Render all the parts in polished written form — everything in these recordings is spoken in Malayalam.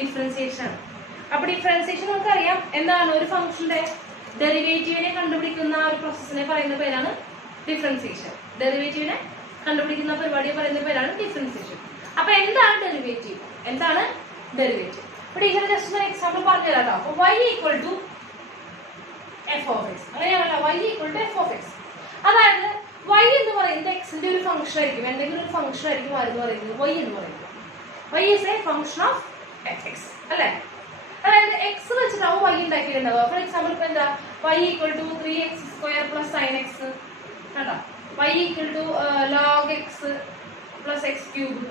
ഡിഫറൻസിയേഷൻ ആണ്. അപ്പൊ ഡിഫറൻസിയേഷൻ നമുക്കറിയാം എന്താണ്, ഒരു ഫംഗ്ഷന്റെ ഡെറിവേറ്റീവിനെ കണ്ടുപിടിക്കുന്ന ഒരു പ്രോസസ്സിനെ പറയുന്ന പേരാണ് ഡിഫറൻസിയേഷൻ. ഡെറിവേറ്റീവിനെ കണ്ടുപിടിക്കുന്ന പരിപാടിയെ പറയുന്ന പേരാണ് ഡിഫറൻസിയേഷൻ. അപ്പൊ എന്താണ് ഡെറിവേറ്റീവ്? എന്താണ് ഡെറിവേറ്റീവ്? അപ്പൊ ടീച്ചർ ജസ്റ്റ് ഒരു എക്സാമ്പിൾ പറഞ്ഞു തരാം കേട്ടോ. അപ്പൊ y equal to f of x, അങ്ങനെയാണല്ലോ y equal to f of x. അതായത് y എന്ന് പറയുന്നത് എക്സിന്റെ ഒരു ഫംഗ്ഷൻ ആയിരിക്കും, എന്തെങ്കിലും ഒരു ഫംഗ്ഷൻ ആയിരിക്കും ആരെന്ന് പറയുന്നത് y എന്ന് പറയുന്നത്. y is a function of x അല്ലെ? അതായത് എക്സ് വെച്ചിട്ടാവും y ഉണ്ടാക്കിയിട്ടുണ്ടാവുക. ഫോർ എക്സാമ്പിൾ ഇപ്പൊ എന്താ, y equal to 3x² plus sine x കണ്ടോ, y equal to log x plus x cube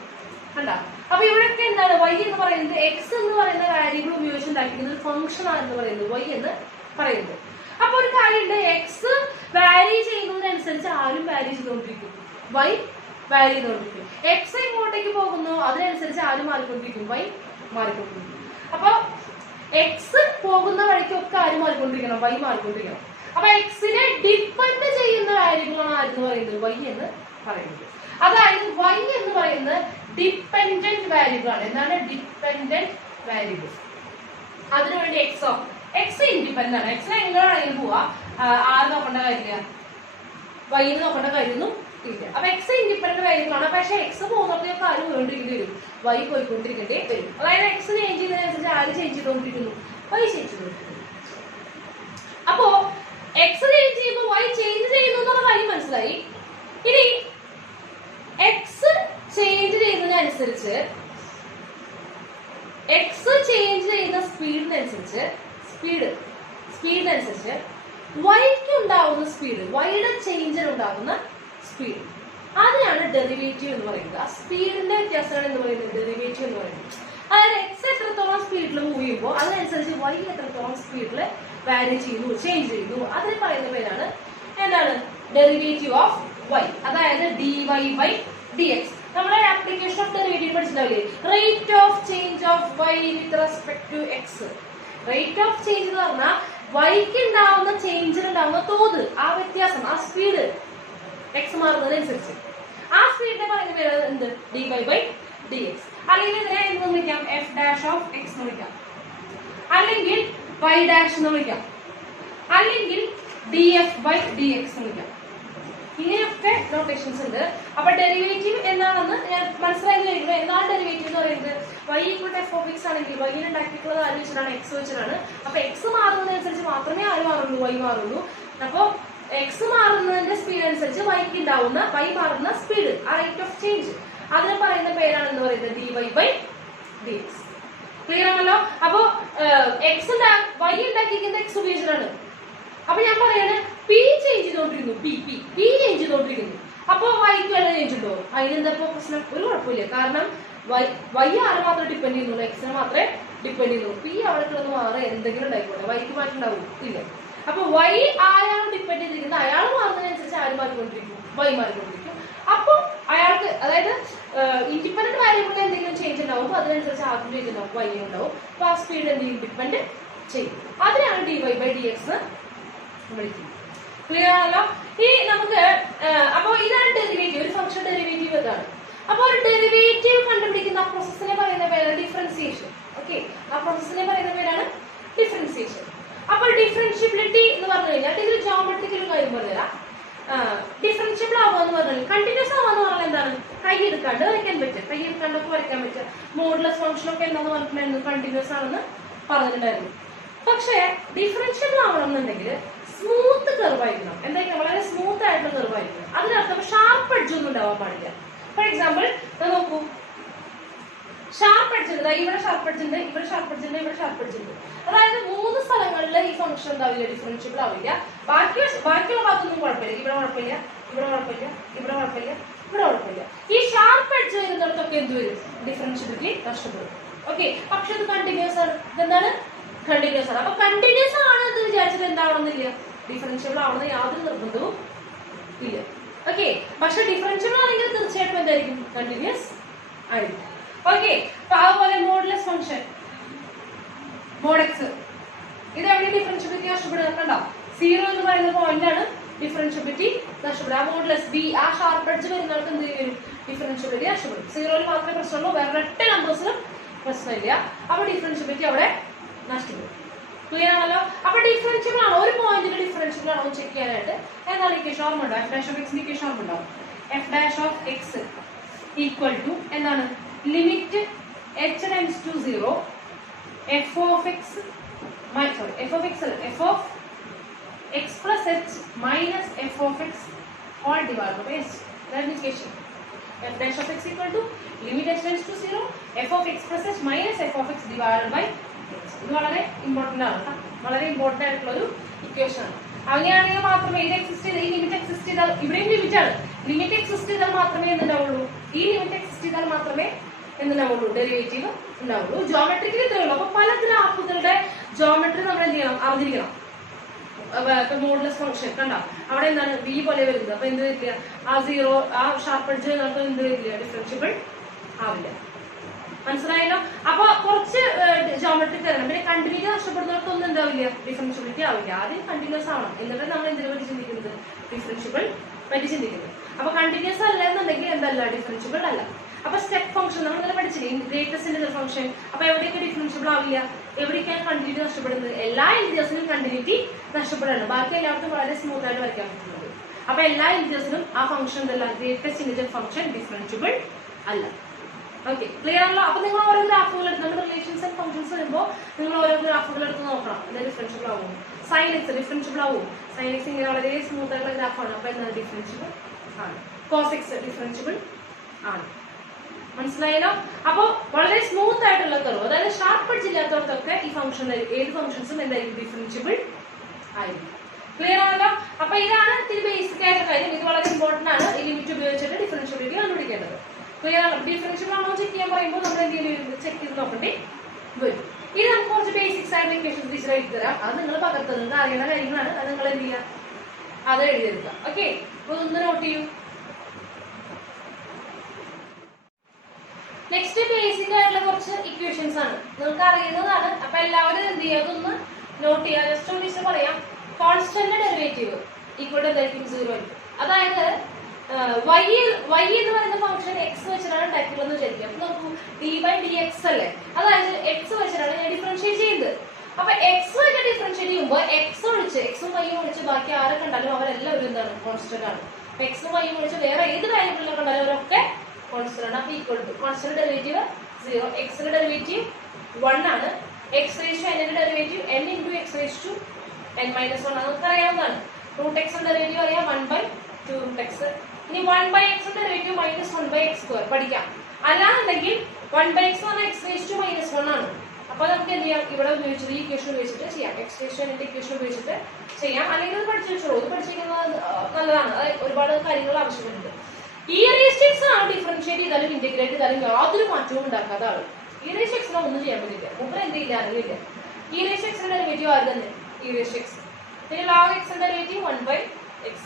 കണ്ടോ. അപ്പൊ ഇവിടെയൊക്കെ എന്താണ്, y എന്ന് പറയുന്നത് എക്സ് എന്ന് പറയുന്ന വാരിയബിൾ ഉപയോഗിച്ച് ഉണ്ടാക്കിയിരിക്കുന്ന ഒരു ഫംഗ്ഷൻ ആണെന്ന് പറയുന്നത് y എന്ന് പറയുന്നത്. അപ്പൊ ഒരു കാര്യമുണ്ട്, എക്സ് വാരി ചെയ്യുന്നതിനനുസരിച്ച് ആരും വാരി ചെയ്തുകൊണ്ടിരിക്കും, y വാരി ചെയ്തുകൊണ്ടിരിക്കും. എക്സ് ഇങ്ങോട്ടേക്ക് പോകുന്നു അതിനനുസരിച്ച് ആരും മാറിക്കൊണ്ടിരിക്കും, y മാറിക്കൊണ്ടിരിക്കും. അപ്പൊ എക്സ് പോകുന്ന വഴിക്കൊക്കെ ആരും മാറിക്കൊണ്ടിരിക്കണം, y മാറിക്കൊണ്ടിരിക്കണം. അപ്പൊ എക്സിനെ ഡിപ്പെൻഡ് ചെയ്യുന്ന വാരിയബിൾ ആണ് ആരെന്ന് പറയുന്നത്, y എന്ന് പറയുന്നത്. അതായത് y എന്ന് പറയുന്നത് ഡിപ്പെൻഡന്റ് വാരിയബിൾ ആണ്. എന്താണ് ഡിപ്പെൻഡന്റ് വാരിയബിൾ? അതിനുവേണ്ടി എക്സ് ഇൻഡിപെൻഡന്റ് ആണ്. എക്സിനെ എങ്ങനെയാണെങ്കിലും പോവാ, ആര് നോക്കേണ്ട കാര്യമില്ല, y നോക്കേണ്ട കാര്യമൊന്നും ഇല്ല. അപ്പൊ എക്സ് ഇൻഡിപെൻഡന്റ് വാരിയബിൾ ആണ്. പക്ഷെ എക്സ് പോകുന്നപ്പോഴൊക്കെ ആരും പോയിക്കൊണ്ടിരിക്കേണ്ടി വരും, y പോയിക്കൊണ്ടിരിക്കേണ്ടി വരും. അതായത് എക്സ് ചേഞ്ച് ചെയ്യുന്നതിനനുസരിച്ച് ആര് ചേഞ്ച് ചെയ്തുകൊണ്ടിരിക്കുന്നു, y ചേഞ്ച് ചെയ്തുകൊണ്ടിരിക്കുന്നു. അപ്പോ എക്സ് ചേഞ്ച് ചെയ്യുമ്പോൾ y ചേഞ്ച് ചെയ്യുന്നു എന്നുള്ള കാര്യം മനസ്സിലായി. ഇനി എക്സ് ചേഞ്ച് ചെയ്യുന്നതിനനുസരിച്ച്, എക്സ് ചേഞ്ച് ചെയ്യുന്ന സ്പീഡിനനുസരിച്ച് വൈക്ക് ഉണ്ടാവുന്ന സ്പീഡ്, വൈയുടെ ചേഞ്ചിൽ ഉണ്ടാകുന്ന സ്പീഡ്, അതിനാണ് ഡെറിവേറ്റീവ് എന്ന് പറയുന്നത്. ആ സ്പീഡിന്റെ വ്യത്യാസമാണ് എന്ന് പറയുന്നത് ഡെറിവേറ്റീവ് എന്ന് പറയുന്നത്. അതായത് എക്സ് എത്രത്തോളം സ്പീഡിൽ മൂവ് ചെയ്യുമ്പോൾ അതിനനുസരിച്ച് വൈ എത്രത്തോളം സ്പീഡിൽ വാരി ചെയ്യുന്നു, ചേഞ്ച് ചെയ്യുന്നു, അതിന് പറയുന്ന പേരാണ് എന്താണ്, ഡെറിവേറ്റീവ് ഓഫ് വൈ. അതായത് dy ബൈ dx. നമ്മുടെ ആപ്ലിക്കേഷൻ ഓഫ് ഡെറിവേറ്റീവ് പഠിച്ചിട്ടുണ്ടാവില്ലേ, rate of change of y with respect to x. Rate of change എന്ന് പറഞ്ഞാൽ വൈക്ക് ഉണ്ടാവുന്ന ചേഞ്ചിൽ ഉണ്ടാവുന്ന തോത്, ആ വ്യത്യാസം, ആ സ്പീഡ് എക്സ് മാറുന്നതിനനുസരിച്ച് ആ സ്പീഡിനെ പറയുന്ന പേര് എന്ത്, dy ബൈ dx. അല്ലെങ്കിൽ ഇതിനെ എന്ന് വിളിക്കാം എഫ് ഡാഷ് ഓഫ് എക്സ് എന്ന് വിളിക്കാം, അല്ലെങ്കിൽ y ഡാഷ് എന്ന് വിളിക്കാം, അല്ലെങ്കിൽ df ബൈ dx എന്ന് വിളിക്കാം. ഇങ്ങനെയൊക്കെ നൊട്ടേഷൻസ് ഉണ്ട്. അപ്പൊ ഡെറിവേറ്റീവ് എന്താണെന്ന് ഞാൻ മനസ്സിലാക്കി കഴിയുമ്പോൾ, എന്താണ് ഡെറിവേറ്റീവ് എന്ന് പറയുന്നത്, y equal to f of x ആണെങ്കിൽ y ഉണ്ടാക്കിയിട്ടുള്ളത് ആര് വെച്ചിട്ടാണ്, എക്സ് വെച്ചിട്ടാണ്. അപ്പൊ എക്സ് മാറുന്നതിനനുസരിച്ച് മാത്രമേ ആര് മാറുള്ളൂ, y മാറുള്ളൂ. അപ്പൊ എക്സ് മാറുന്നതിന്റെ സ്പീഡ് അനുസരിച്ച് വൈക്ക് ഉണ്ടാവുന്ന, y മാറുന്ന സ്പീഡ്, ആ റേറ്റ് ഓഫ് ചേഞ്ച്, അതിനെ പറയുന്ന പേരാണ് എന്ന് പറയുന്നത് dy ബൈ dx. ക്ലിയർ ആണല്ലോ? അപ്പൊ എക്സ് y ഉണ്ടാക്കിയിരിക്കുന്നത് എക്സ് ഉപയോഗിച്ചിട്ടാണ്. അപ്പൊ ഞാൻ പറയാണ് പി ചേഞ്ച് ചെയ്തോണ്ടിരിക്കുന്നു, പി ചേഞ്ച് ചെയ്തോണ്ടിരിക്കുന്നു. അപ്പൊ വൈക്ക് വല്ല ചേഞ്ച് ഉണ്ടോ? അതിനെന്താ പ്രശ്നം? ഒരു കുഴപ്പമില്ല. കാരണം വൈ ആരെ മാത്രമേ ഡിപ്പെൻഡ് ചെയ്യുന്നുള്ളൂ, എക്സിനെ മാത്രമേ ഡിപ്പെൻഡ് ചെയ്യുന്നുള്ളൂ. പി അവിടെ കിടന്ന് മാറി എന്തെങ്കിലും ഉണ്ടായിക്കോട്ടെ, വൈക്ക് മാറ്റം ഉണ്ടാവും ഇല്ല. അപ്പൊ വൈ ആരാണ് ഡിപ്പെൻഡ് ചെയ്തിരിക്കുന്നത്, അയാൾ മാറുന്നതിനനുസരിച്ച് ആര് മാറിക്കൊണ്ടിരിക്കും, വൈ മാറിക്കൊണ്ടിരിക്കും. അപ്പൊ അയാൾക്ക്, അതായത് ഇൻഡിപെൻഡന്റ് വാരിയബിളിൽ എന്തെങ്കിലും ചേഞ്ച് ഉണ്ടാവും, അതിനനുസരിച്ച് ആദ്യം ചേഞ്ച് ഉണ്ടാവും, വൈ ഉണ്ടാവും. അപ്പൊ ആ സ്പീഡ് എന്തെങ്കിലും ഡിപ്പെൻഡ് ചെയ്യും. അതിനാണ് dy ബൈ dx വിളിക്കുന്നത്. ക്ലിയർ ആണല്ലോ? ഇനി നമുക്ക് അപ്പൊ ഇതാണ് ഡെറിവേറ്റീവ്, ഒരു ഫംഗ്ഷൻ ഡെറിവേറ്റീവ് ഇതാണ്. അപ്പൊ ഒരു ഡെറിവേറ്റീവ് കണ്ടുപിടിക്കുന്ന ആ പ്രോസസ്സിനെ പറയുന്ന പേരാണ് ഡിഫറൻസിയേഷൻ. ഓക്കെ, ആ പ്രോസസ്സിനെ പറയുന്ന പേരാണ് ഡിഫറൻസിയേഷൻ. അപ്പോൾ ഡിഫറൻഷ്യബിലിറ്റി എന്ന് പറഞ്ഞു കഴിഞ്ഞാൽ ഇതിൽ ജോമെട്രിക്കൽ കാര്യം പറഞ്ഞുതരാം. ഡിഫറൻഷ്യബിൾ ആവുക പറഞ്ഞാൽ, കണ്ടിന്യൂസ് ആവാന്ന് പറഞ്ഞാൽ എന്താണ്, കൈ എടുക്കാണ്ട് വരയ്ക്കാൻ പറ്റും, കൈ എടുക്കാണ്ടൊക്കെ വരയ്ക്കാൻ പറ്റും. മോഡുലസ് ഫംഗ്ഷൻ ഒക്കെ എന്താന്ന് പറഞ്ഞിട്ടുണ്ടായിരുന്നു, കണ്ടിന്യൂസ് ആണെന്ന് പറഞ്ഞിട്ടുണ്ടായിരുന്നു. പക്ഷേ ഡിഫറൻഷ്യബിൾ ആവണം എന്നുണ്ടെങ്കിൽ സ്മൂത്ത് കർവ് ആയിരിക്കണം. എന്തായിരിക്കണം, വളരെ സ്മൂത്ത് ആയിട്ടുള്ള കർവ് ആയിരിക്കണം. അതിനർത്ഥം ഷാർപ്പ് എഡ്ജ് ഒന്നും ഉണ്ടാവാൻ പാടില്ല. ഫോർ എക്സാമ്പിൾ നോക്കൂ, ഷാർപ്പ് എഡ്ജ് ഉണ്ട്, ഇവിടെ ഷാർപ്പ് എഡ്ജ് ഉണ്ട്, ഇവിടെ ഷാർപ്പ് എഡ്ജ് ഉണ്ട്, ഇവിടെ ഷാർപ്പ് എഡ്ജ് ഉണ്ട്. അതായത് 3 സ്ഥലങ്ങളിൽ ഈ ഫംഗ്ഷൻ എന്താവില്ല, ഡിഫറൻഷ്യബിൾ ആവില്ല. ബാക്കിയുള്ള ഭാഗത്തൊന്നും കുഴപ്പമില്ല, ഇവിടെ കുഴപ്പമില്ല, ഇവിടെ കുഴപ്പമില്ല, ഇവിടെ കുഴപ്പമില്ല, ഇവിടെ കുഴപ്പമില്ല. ഈ ഷാർപ്പ് എഡ്ജ് വരുന്നിടത്തൊക്കെ എന്ത് വരും, ഡിഫറൻഷ്യബിലിറ്റി നഷ്ടപ്പെടും. ഓക്കെ, പക്ഷെ ഇത് കണ്ടിന്യൂസ് ആണ്. ഇതെന്താണ്, കണ്ടിന്യൂസ് ആണ്. അപ്പൊ കണ്ടിന്യൂസ് ആണെന്ന് വിചാരിച്ചത് എന്താവണമെന്നില്ല, ഡിഫറൻഷ്യബിൾ ആവണമെന്ന് യാതൊരു നിർബന്ധവും ഇല്ല. ഓക്കെ, പക്ഷെ ഡിഫറൻഷ്യബിൾ ആണെങ്കിൽ തീർച്ചയായിട്ടും എന്തായിരിക്കും, കണ്ടിന്യൂസ് ആയിരിക്കും. ഓക്കെ, അപ്പൊ അതുപോലെ മോഡുലസ് ഫംഗ്ഷൻ മോഡ് എക്സ്, ഇത് എവിടെ ഡിഫറൻഷ്യബിലിറ്റി നഷ്ടപ്പെടുക കണ്ടോ, 0 എന്ന് പറയുന്ന പോയിന്റ് ആണ് ഡിഫറൻഷ്യബിലിറ്റി നഷ്ടപ്പെടുക. ആ മോഡുലസ് ബി, ആ ഷാർപ്പ് എഡ്ജ് വരുന്നവർക്ക് എന്ത് വരും, ഡിഫറൻഷ്യബിലിറ്റി നഷ്ടപ്പെടും. 0-ൽ മാത്രമേ പ്രശ്നമുള്ളൂ, വേറെ 8 നമ്പേഴ്സിലും പ്രശ്നമില്ല. അപ്പൊ ഡിഫറൻഷ്യബിലിറ്റി അവിടെ നഷ്ടപ്പെടും. ക്ലിയർ ആണല്ലോ? അപ്പൊ ഡിഫറൻഷ്യബിൾ ആണോ, ഒരു പോയിന്റിൽ ഡിഫറൻഷ്യബിൾ ആണോ ചെക്ക് ചെയ്യാനായിട്ട് എന്താണ് ഇക്വേഷൻ ഓർമ്മ ഉണ്ടോ? എഫ് ഡാഷ് ഓഫ് എക്സിന്റെ ഇക്വേഷൻ ഓർമ്മ ഉണ്ടാവും. F dash of x equal to എന്താണ്, limit h tends to 0 f of x f of x അല്ല, f of x plus h minus f of x all divided by h. That is equation. F dash of x equal to limit h tends to 0 f of x plus h minus f of x divided by h. ഇത് വളരെ ഇമ്പോർട്ടന്റ് ആണ് കേട്ടോ, വളരെ ഇമ്പോർട്ടന്റ് ആയിട്ടുള്ള ഒരു ഇക്വേഷൻ ആണ്. അങ്ങനെയാണെങ്കിൽ മാത്രമേ ഇത് എക്സിസ്റ്റ് ചെയ്ത്, ഈ ലിമിറ്റ് എക്സിസ്റ്റ് ചെയ്താൽ, ഇവിടെയും ലിമിറ്റ് ആണ്, ലിമിറ്റ് എക്സിസ്റ്റ് ചെയ്താൽ മാത്രമേ എന്തുണ്ടാവുള്ളൂ, ഈ ലിമിറ്റ് എക്സിസ്റ്റ് ചെയ്താൽ മാത്രമേ എന്തുണ്ടാവുള്ളൂ, ഡെറിവേറ്റീവ് ഉണ്ടാവുള്ളൂ. ജോമെട്രിക്കലി ഇത്രയേ ഉള്ളൂ. അപ്പൊ പല ഗ്രാഫുകളുടെ ജോമെട്രി നമ്മൾ എന്ത് ചെയ്യണം, അറിഞ്ഞിരിക്കണം. മോഡുലസ് ഫംഗ്ഷൻ കണ്ട അവിടെ എന്താണ് ബി പോലെ വരുന്നത്. അപ്പൊ എന്ത് വരില്ല, ആ 0 ആ ഷാർപ്പ് എഡ്ജ് നമുക്ക് എന്ത് വരില്ല, ഡിഫറൻഷ്യബിൾ ആവില്ല. മനസ്സിലായല്ലോ? അപ്പൊ കുറച്ച് ജോമെട്രി തരണം. പിന്നെ കണ്ടിന്യൂറ്റി നഷ്ടപ്പെടുന്നവർക്കൊന്നും എന്താവില്ല, ഡിഫറൻഷ്യബിലിറ്റി ആവില്ല. ആദ്യം കണ്ടിന്യൂസ് ആവണം, എന്നിട്ട് നമ്മൾ എന്തിനെ പറ്റി ചിന്തിക്കുന്നത്, ഡിഫറൻഷ്യബിൾ പറ്റി ചിന്തിക്കുന്നത്. അപ്പൊ കണ്ടിന്യൂസ് അല്ല എന്നുണ്ടെങ്കിൽ എന്തല്ല, ഡിഫറൻഷ്യബിൾ അല്ല. അപ്പൊ സ്റ്റെപ്പ് ഫംഗ്ഷൻ നമ്മൾ ഇന്നലെ പഠിച്ചില്ലേ, ഗ്രേറ്റസ്റ്റ് ഇന്റഗ്രൽ ഫംഗ്ഷൻ. അപ്പൊ എവിടെയൊക്കെ ഡിഫറൻഷ്യബിൾ ആവില്ല, എവിടേക്കാണ് കണ്ടിന്യൂറ്റി നഷ്ടപ്പെടുന്നത്, എല്ലാ ഇന്റഗ്രൽസിനും കണ്ടിന്യൂറ്റി നഷ്ടപ്പെടാണ്. ബാക്കി എല്ലാവർക്കും വളരെ സ്മൂത്ത് ആയിട്ട് വരയ്ക്കാൻ പറ്റുന്നത്. അപ്പൊ എല്ലാ ഇന്റഗ്രൽസിനും ആ ഫംഗ്ഷൻ എന്തല്ല, ഗ്രേറ്റസ്റ്റ് ഇന്റഗ്രൽ ഫംഗ്ഷൻ ഡിഫറൻഷ്യബിൾ അല്ല. ഓക്കെ, ക്ലിയർ ആണല്ലോ? അപ്പൊ നിങ്ങൾ ഓരോ ഗ്രാഫുകൾ എടുത്ത്, നമ്മുടെ റിലേഷൻസ് ആൻഡ് ഫംഗ്ഷൻസ് വരുമ്പോൾ നിങ്ങൾ ഓരോ ഗ്രാഫുകൾ എടുത്ത് നോക്കണം, ഇത് ഡിഫറൻഷ്യബിൾ ആവും. സൈൻ എക്സ് ഡിഫറൻഷ്യബിൾ ആവും. സൈൻ എക്സ് ഇങ്ങനെ വളരെ സ്മൂത്ത് ആയിട്ടുള്ള ഗ്രാഫാണ്. അപ്പൊ എന്താണ്, ഡിഫറൻഷ്യബിൾ ആണ്. കോസ് എക്സ് ഡിഫറൻഷ്യബിൾ ആണ്. മനസ്സിലായല്ലോ? അപ്പൊ വളരെ സ്മൂത്ത് ആയിട്ടുള്ള കർവ്, അതായത് ഷാർപ്പ് എഡ്ജ് ഇല്ലാത്തവർക്കൊക്കെ ഈ ഫംഗ്ഷൻ ഏത് ഫംഗ്ഷൻസും എന്തായിരിക്കും, ഡിഫറൻഷ്യബിൾ ആയിരിക്കും. ക്ലിയർ ആണല്ലോ? അപ്പൊ ഇതാണ് ഇത്തിരി ബേസിക് ആയിട്ട് കാര്യം. ഇത് വളരെ ഇമ്പോർട്ടന്റ് ആണ്. ഈ ലിമിറ്റ് ഉപയോഗിച്ചിട്ട് ഡിഫറൻഷ്യബിലിറ്റി കണ്ടുപിടിക്കേണ്ടത്. ക്ലിയർ ആണ്? ഡിഫറൻഷ്യബിൾ ആണോ ചെക്ക് ചെയ്യാൻ പറയുമ്പോൾ നമ്മൾ എന്തെങ്കിലും ചെക്ക് ചെയ്ത് നോക്കേണ്ടി വരും. ഇത് നമുക്ക് കുറച്ച് ബേസിക്സ് ആയിട്ട് ഇക്വേഷൻ ടീച്ചർ എഴുതി തരാം. അത് നിങ്ങൾ പകർത്തുന്നത് അറിയുന്ന കാര്യങ്ങളാണ്. അത് നിങ്ങൾ എന്ത് ചെയ്യുക, അത് എഴുതിയെടുക്കുക. ഓക്കെ, അപ്പൊ ഒന്ന് നോട്ട് ചെയ്യൂ. നെക്സ്റ്റ് ബേസിക് ആയിട്ടുള്ള കുറച്ച് ഇക്വേഷൻസ് ആണ്, നിങ്ങൾക്ക് അറിയുന്നതാണ്. അപ്പൊ എല്ലാവരും എന്ത് ചെയ്യുക, അതൊന്ന് നോട്ട് ചെയ്യുക. ജസ്റ്റ് ഒന്ന് ടീച്ചർ പറയാം. കോൺസ്റ്റന്റ് ഡെറിവേറ്റീവ് ഈക്വൽ ടു എന്തായിരിക്കും, 0 ആയിരിക്കും. അതായത് y എന്ന് പറയുന്ന ഫംഗ്ഷൻ എക്സ് വെച്ചിട്ടാണ് ഉണ്ടാക്കിയുള്ളതെന്ന് വിചാരിക്കുക. അപ്പൊ നോക്കൂ, d/dx അല്ലേ, അതായത് എക്സ് വെച്ചിട്ടാണ് ഞാൻ ഡിഫറൻഷിയേറ്റ് ചെയ്യുന്നത്. അപ്പൊ എക്സ് വെച്ച് ഡിഫറൻഷിയേറ്റ് ചെയ്യുമ്പോൾ എക്സ് ഒഴിച്ച്, എക്സും വൈയും ഒഴിച്ച് ബാക്കി ആരെ കണ്ടാലും അവരെല്ലാവരും എന്താണ്, കോൺസ്റ്റന്റ് ആണ്. അപ്പൊ എക്സും വൈയും ഒഴിച്ച് വേറെ ഏത് കാര്യങ്ങളിലും കണ്ടാലും അവരൊക്കെ കോൺസ്റ്റന്റ് ആണ്. അപ്പൊ ഈക്വൽ ടു കോൺസ്റ്റന്റ് ഡെറിവേറ്റീവ് 0, എക്സിന്റെ ഡെറിവേറ്റീവ് 1 ആണ്, എക്സ് റേസ് ടു എന്നിന്റെ derivative n into x raise to n-1 ആണ്. നമുക്ക് അറിയാവുന്നതാണ്. റൂട്ട് എക്സ് ഡെറിവേറ്റീവ് അറിയാം, 1/2 റൂട്ട് എക്സ്. ഇനി 1/x ഡെറിവേറ്റീവ് -1/x² പഠിക്കാം. അല്ലാന്നുണ്ടെങ്കിൽ 1/x എന്ന് പറഞ്ഞാൽ എക്സ് റേസ് ടു -1 ആണ്. അപ്പൊ നമുക്ക് എന്ത് ചെയ്യാം, ഇവിടെ ഉപയോഗിച്ചിട്ട് ഈ ഇക്വേഷൻ ഉപയോഗിച്ചിട്ട് ചെയ്യാം. എക്സ് റേസ് ടു എന്നിന്റെ ഇക്വേഷൻ ഉപയോഗിച്ചിട്ട് ചെയ്യാം. അല്ലെങ്കിൽ ഇത് പഠിച്ചു വെച്ചോളൂ, ഇത് പഠിച്ചിരിക്കുന്നത് നല്ലതാണ്. ഒരുപാട് കാര്യങ്ങൾ ആവശ്യമുണ്ട്. ഈ റേസ് ആണ് ഡിഫറൻഷിയേറ്റ് ചെയ്താലും ഇന്റഗ്രേറ്റ് ചെയ്താലും യാതൊരു മാറ്റവും ഉണ്ടാക്കാത്ത ആള്. ഈ റേസ് എക്സിനെ ഒന്നും ചെയ്യാൻ പറ്റില്ല, മുമ്പ് എന്ത് ചെയ്യില്ല, അറിയില്ല. ഈ റേസ് എക്സിന്റെ ഡെറിവേറ്റീവ് ആര് തന്നെ, ഈ റേസ് എക്സ്. പിന്നെ ലോഗ് എക്സിന്റെ ഡെറിവേറ്റീവ് 1/x,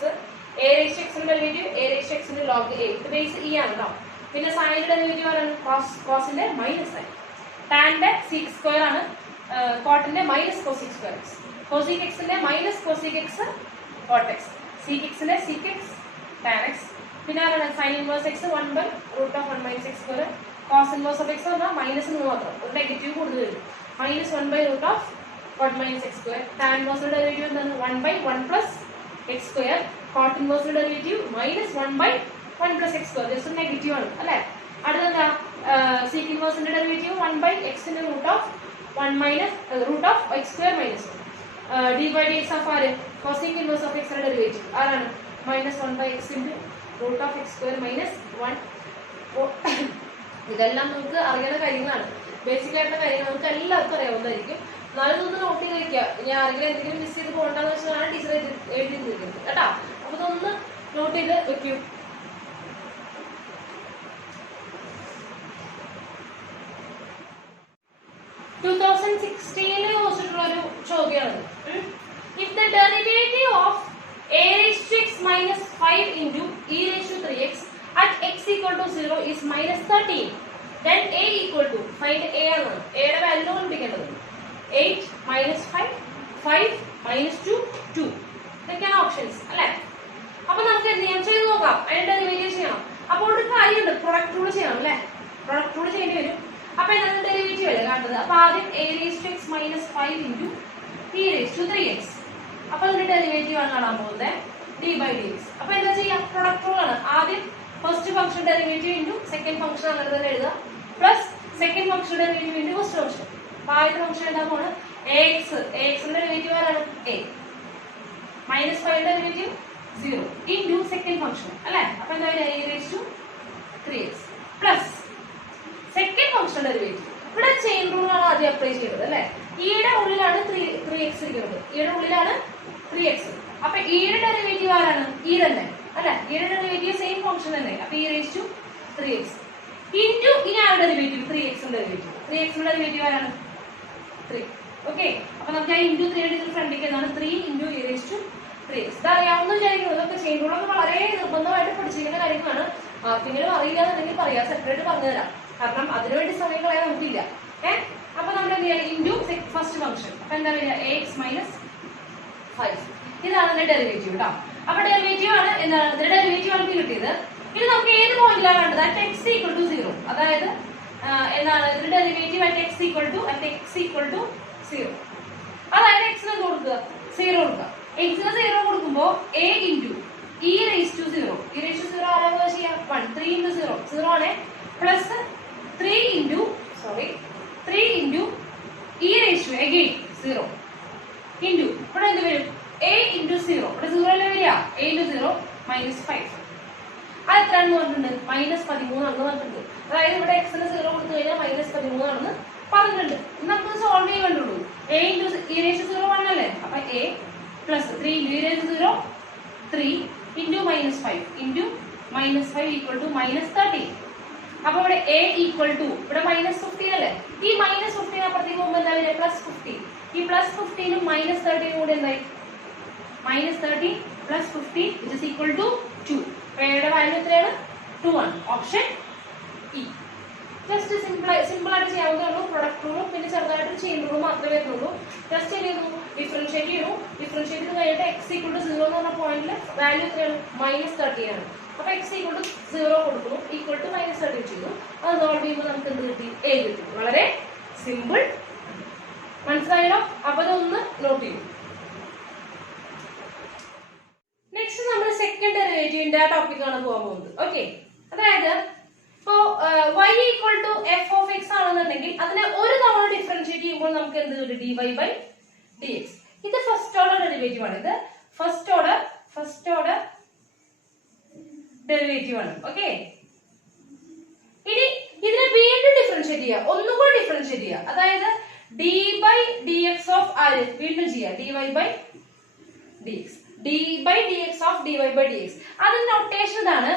a റേസ് എക്സിന്റെ ഡെറിവേറ്റീവ് a റേസ് എക്സിന്റെ ലോഗ് a. ഇത് ബേസ് e ആണ് കേട്ടോ. പിന്നെ സൈനിന്റെ ഡെറിവേറ്റീവ് ആണ് കോസിന്റെ മൈനസ് സൈൻ. ടാന്റെ സീക് സ്ക്വയർ ആണ്, കോട്ടിന്റെ minus cosec square x. Cosec എക്സിന്റെ minus cosec x cot x. Sec എക്സിന്റെ സീക് എക്സ് ടാൻ എക്സ്. പിന്നെ ആരാണ് sine inverse x 1/√(1 - x²). Cos inverse of x പറഞ്ഞാൽ മൈനസ് മാത്രം, ഒരു നെഗറ്റീവ് കൂടുതൽ വരും. -1/√(1 - x²). ടാൻ ഇൻവേഴ്സ് ഡെറിവേറ്റീവ് എന്താണ്, 1/1 + x². Cot inverse derivative -1/1 + x². Just negative ആണ് അല്ലേ. അടുത്തെന്താ, സീക് ഇൻവേഴ്സിന്റെ ഡെറിവേറ്റീവ് 1/x ന്റെ √(x²-1). d/dx ഓഫ് ആര്, കോസിക് ഇൻവേഴ്സ് ഓഫ് എക്സിന്റെ ഡെറിവേറ്റീവ് ആരാണ്, -1/x × √(x²-1). ഇതെല്ലാം നമുക്ക് അറിയുന്ന കാര്യങ്ങളാണ്, ബേസിക് ആയിട്ടുള്ള കാര്യങ്ങൾ നമുക്ക് എല്ലാവർക്കും അറിയാവുന്നതായിരിക്കും. എന്നാലും ഇതൊന്ന് നോട്ട് ചെയ്ത് വെക്കുക. ഞാൻ ആരെങ്കിലും എന്തെങ്കിലും മിസ് ചെയ്ത് പോകണ്ടെന്ന് വെച്ചാൽ ടീച്ചർ എഴുതി നിൽക്കുന്നത് കേട്ടോ. അപ്പൊ ഇതൊന്ന് നോട്ട് ചെയ്ത് വെക്കൂ. ചോദിച്ചിട്ടുള്ള ഒരു ചോദ്യമാണ്. If the derivative of a raised to x minus 5 into e raised to 3x at x equal to 0 is -13, then a equal to, find a ആണ്, a യുടെ വാല്യൂ കണ്ടുപിടിക്കേണ്ടത്. 8 - 5, 5 - 2, 2. ഇതൊക്കെയാണ് ഓപ്ഷൻസ് അല്ലേ. അപ്പൊ നമുക്ക് എന്ത് ചെയ്യാം, ചെയ്ത് നോക്കാം. അതിന്റെ ഡെറിവേറ്റീവ് ചെയ്യണം. അപ്പോൾ ഒരു കാര്യമുണ്ട്, പ്രൊഡക്റ്റ് റൂൾ ചെയ്യണം അല്ലേ. പ്രൊഡക്റ്റ് റൂൾ ചെയ്യേണ്ടി വരും. അപ്പൊ എന്താണ് ഡെറിവേറ്റീവ് അല്ലേ കാണുന്നത്. അപ്പൊ ആദ്യം a raised to x minus 5 into e raised to 3x. അപ്പൊ അതിന്റെ ഡെറിവേറ്റീവ് ആണ് കാണാൻ പോകുന്നത് d by dx. അപ്പൊ എന്താ ചെയ്യാം, പ്രൊഡക്റ്റ് റൂൾ ആണ്. ആദ്യം first function derivative into second function അങ്ങനെ തന്നെ എഴുതുക, plus second function derivative into first function. അപ്പൊ ആദ്യത്തെ ഫംഗ്ഷൻ എന്താ പോണ് ax. ന്റെ ഡെറിവേറ്റീവ് ആരാണ് a, minus 5 derivative 0 into second function അല്ലെ. അപ്പൊ എന്താ a raised to 3x plus second function derivative. ഇവിടെ ചെയിൻ റൂൾ ആണ് ആദ്യം അപ്ലൈ ചെയ്യുന്നത് അല്ലെ. ഇയുടെ ഉള്ളിലാണ് 3x ഇരിക്കുന്നത്, ഇയുടെ ഉള്ളിലാണ് 3x. അപ്പൊ ഇയുടെ ഡെറിവേറ്റീവ് ആരാണ് ഈ തന്നെ അല്ലെ. ഇയുടെ ഡെറിവേറ്റീവ് സെയിം ഫംഗ്ഷൻ തന്നെ. അപ്പൊ e raised to 3x into ഇനി ആ derivative 3x derivative. 3x derivative ആരാണ് 3. ഓക്കെ, അപ്പൊ നമുക്ക് ആ ഇൻറ്റു 3 യുടെ ഫ്രണ്ടിലേക്ക് എന്താണ് 3 into e raised to 3x. ഇത് അറിയാവുന്ന വിചാരിക്കുന്നത്. ഇതൊക്കെ ചെയിൻ റൂളൊക്കെ വളരെ നിർബന്ധമായിട്ട് പഠിച്ചിരിക്കുന്ന കാര്യങ്ങളാണ്. ആർക്കെങ്കിലും അറിയില്ല എന്നുണ്ടെങ്കിൽ പറയാം, സെപ്പറേറ്റ് പറഞ്ഞു തരാം. കാരണം അതിനുവേണ്ടി സമയം കളയാൻ നമുക്കില്ല. അപ്പൊ നമ്മൾ എന്ത് ചെയ്യാം, ഇൻറ്റു ഫസ്റ്റ് ഫംഗ്ഷൻ. അപ്പൊ എന്താ പറയുക ax മൈനസ് 5. ഇതാണ് അതിന്റെ ഡെറിവേറ്റീവ് കേട്ടോ. അപ്പൊ ഡെറിവേറ്റീവ് ആണ് എന്താണ്, ഇതിന്റെ ഡെറിവേറ്റീവ് ആണ് കിട്ടിയത്. ഇനി നമുക്ക് ഏത് പോയിന്റിലാണ് വേണ്ടത്, അറ്റ് x ഈക്വൽ ടു 0. അതായത് എന്താണ് ഇതിന്റെ derivative at x equal to 0. അതായത് x ന് കൊടുക്കുക 0 കൊടുക്കുക. x ന് 0 കൊടുക്കുമ്പോൾ a into e raised to 0. e raised to 0 ആരാ ചെയ്യാം 1. 3 into 0 0 ആണ്, plus 3 into e raised to again 0 into ഇവിടെ എന്ത് വരും a into 0. ഇവിടെ 0 അല്ലേ വരിക, a into 0 മൈനസ് 5. അത് എത്രയാണെന്ന് പറഞ്ഞിട്ടുണ്ട്, മൈനസ് 13 ആണെന്ന് പറഞ്ഞിട്ടുണ്ട്. അതായത് ഇവിടെ x ന് 0 കൊടുത്തു കഴിഞ്ഞാൽ മൈനസ് 13 ആണെന്ന് പറഞ്ഞിട്ടുണ്ട്. നമുക്ക് സോൾവ് ചെയ്യാൻ വേണ്ടുള്ളൂ. a into e raised to 0 1 അല്ലേ. അപ്പൊ a plus 3 into e raised to 0 3 into minus 5 into minus 5 equal to minus 30. അപ്പൊ ഇവിടെ a equal to ഇവിടെ മൈനസ് 15 അല്ലേ. ഈ മൈനസ് 15 അപ്പുറത്തേക്ക് പോകുമ്പോൾ എന്താ വരിക പ്ലസ് 15. ഈ പ്ലസ് 15 മൈനസ് 30 കൂടെ എന്തായി minus 30 plus 50 which is equal to 2. a യുടെ വാല്യൂ എത്രയാണ് 2 ആണ്. Option E. ജസ്റ്റ് സിമ്പിൾ ആയിട്ട് ചെയ്യാവുന്നതാണ്. പ്രൊഡക്റ്റ് റൂളും പിന്നെ ചെറുതായിട്ട് ചെയിൻ റൂളും മാത്രമേ വരുന്നുള്ളൂ. ജസ്റ്റ് ചെയ്യുന്നു, ഡിഫറൻഷിയേറ്റ് ചെയ്യുന്നു. ഡിഫറൻഷിയേറ്റ് ചെയ്ത് കഴിഞ്ഞിട്ട് x equal to 0 എന്ന് പറഞ്ഞ പോയിന്റിൽ വാല്യൂ എത്രയാണ് മൈനസ് 30 ആണ്. അപ്പൊ x equal to 0 കൊടുക്കുന്നു, ഈക്വൽ ടു മൈനസ് 30 ചെയ്യുന്നു. അത് സോൾവ് ചെയ്യുമ്പോൾ നമുക്ക് എന്ത് കിട്ടി a കിട്ടി. വളരെ സിമ്പിൾ, മനസ്സിലായല്ലോ. അപ്പൊ അതൊന്ന് നോട്ട് ചെയ്യും. നെക്സ്റ്റ് നമ്മൾ സെക്കൻഡ് ഡെറിവേറ്റീവിന്റെ ആ ടോപ്പിക്കാണ് പോകാൻ പോകുന്നത്. ഓക്കെ, അതായത് ഇപ്പോ y equal to f of x ആണെന്നുണ്ടെങ്കിൽ അതിനെ ഒരു തവണ ഡിഫറൻഷിയേറ്റ് ചെയ്യുമ്പോൾ നമുക്ക് എന്ത് കിട്ടും dy ബൈ dx. ഇത് ഫസ്റ്റ് ഓർഡർ ഡെറിവേറ്റീവ് ആണ്. ഇത് ഫസ്റ്റ് ഓർഡർ ഡെറിവേറ്റീവ് ആണ്. ഓക്കെ, ഇനി ഇതിനെ വീണ്ടും ഡിഫറൻഷിയേറ്റ് ചെയ്യുക, ഒന്നും കൂടി ഡിഫറൻഷിയേറ്റ് ചെയ്യുക. അതായത് d ബൈ dx ഓഫ് ആര് വീണ്ടും ചെയ്യുക dy by dx. d by dx of dy by dx. അതിന്റെ നൊട്ടേഷൻ ഇതാണ്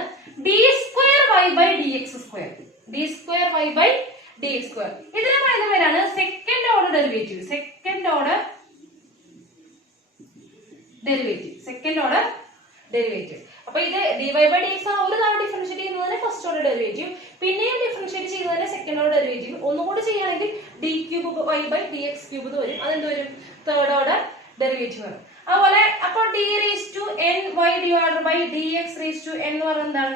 d square y by dx square. d square y by dx square. ഇതിനെ പറയുന്ന പേരാണ് second order derivative. Second order derivative. അപ്പൊ ഇത് dy ബൈ dx ആണ് ഒരു തവണ ഡിഫറൻഷിയേറ്റ് ചെയ്യുന്നതിന് ഫസ്റ്റ് ഓർഡർ ഡെറിവേറ്റീവ്, പിന്നെയും ഡിഫറൻഷിയേറ്റ് ചെയ്യുന്നതിന് സെക്കൻഡ് ഓർഡർ ഡെറിവേറ്റീവ്. ഒന്നുകൂടി ചെയ്യുകയാണെങ്കിൽ d cube y by dx cube വരും. അതെന്ത് വരും തേർഡ് ഓർഡർ ഡെറിവേറ്റീവ് ആണ്. അതുപോലെ അപ്പോൾ d raised to n y divided by dx raised to n എന്ന് പറയുന്നത് എന്താണ്